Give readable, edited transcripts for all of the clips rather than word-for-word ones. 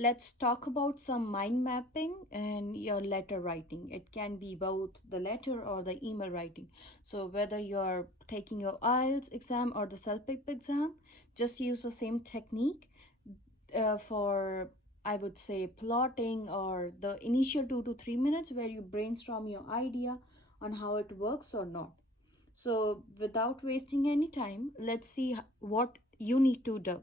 Let's talk about some mind mapping and your letter writing. It can be both the letter or the email writing. So whether you're taking your IELTS exam or the CELPIP exam, just use the same technique for, I would say, plotting or the initial 2 to 3 minutes where you brainstorm your idea on how it works or not. So without wasting any time, let's see what you need to do.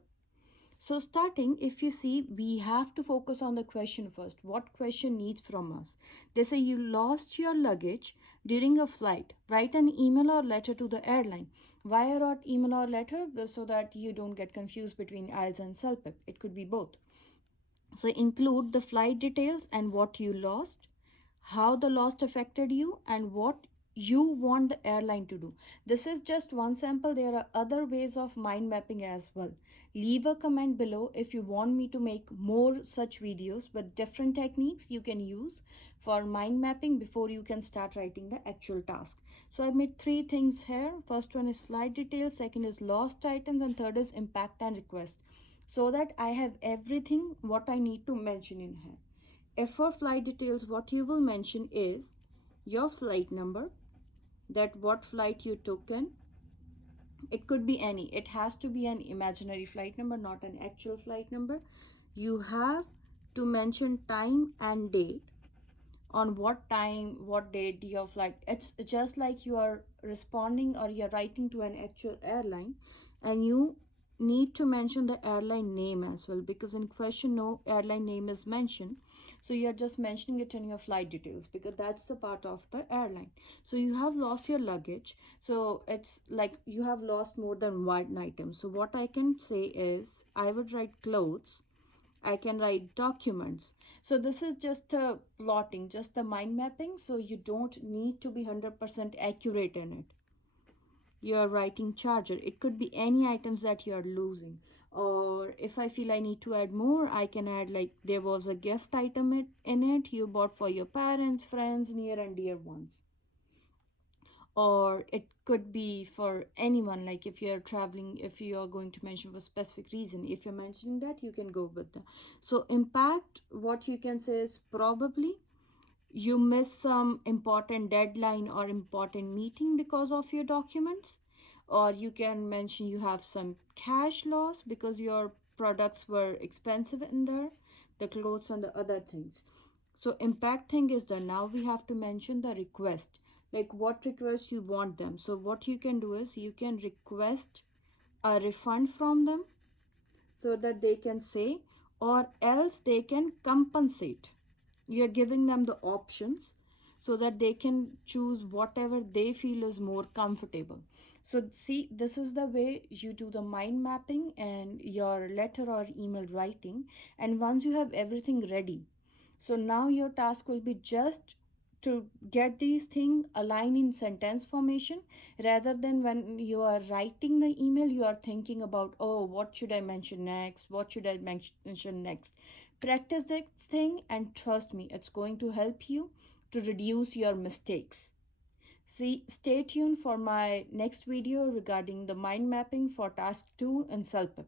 So starting, if you see, we have to focus on the question first. What question needs from us? They say you lost your luggage during a flight. Write an email or letter to the airline. Why I wrote email or letter? So that you don't get confused between IELTS and CELPIP. It could be both. So include the flight details and what you lost, how the loss affected you, and what you want the airline to do. This is just one sample. There are other ways of mind mapping as well. Leave a comment below if you want me to make more such videos with different techniques you can use for mind mapping before you can start writing the actual task. So I made 3 things here. First one is flight details, second is lost items, and third is impact and request, so that I have everything what I need to mention in here. If for flight details, what you will mention is your flight number, that what flight you took in. It could be any. It has to be an imaginary flight number, not an actual flight number. You have to mention time and date. On what time, what date your flight. It's just like you are responding or you're writing to an actual airline, and you need to mention the airline name as well, because in question no airline name is mentioned. So you're just mentioning it in your flight details because that's the part of the airline. So you have lost your luggage, so it's like you have lost more than one item. So what I can say is I would write clothes, I can write documents. So this is just a plotting, just the mind mapping, so you don't need to be 100% accurate in it. You're writing charger. It could be any items that you're losing. Or if I feel I need to add more, I can add like there was a gift item in it you bought for your parents, friends, near and dear ones. Or it could be for anyone, like if you're traveling, if you're going to mention for specific reason, if you're mentioning that, you can go with that. So impact, what you can say is probably you miss some important deadline or important meeting because of your documents, or you can mention you have some cash loss because your products were expensive in there, the clothes and the other things. So impact thing is done. Now we have to mention the request, like what request you want them. So what you can do is you can request a refund from them so that they can say, or else they can compensate. You're giving them the options so that they can choose whatever they feel is more comfortable. So see, this is the way you do the mind mapping and your letter or email writing. And once you have everything ready, so now your task will be just to get these things aligned in sentence formation, rather than when you are writing the email you are thinking about, oh, what should I mention next, what should I mention next. Practice this thing and trust me, it's going to help you to reduce your mistakes. See, stay tuned for my next video regarding the mind mapping for task 2 in CELPIP.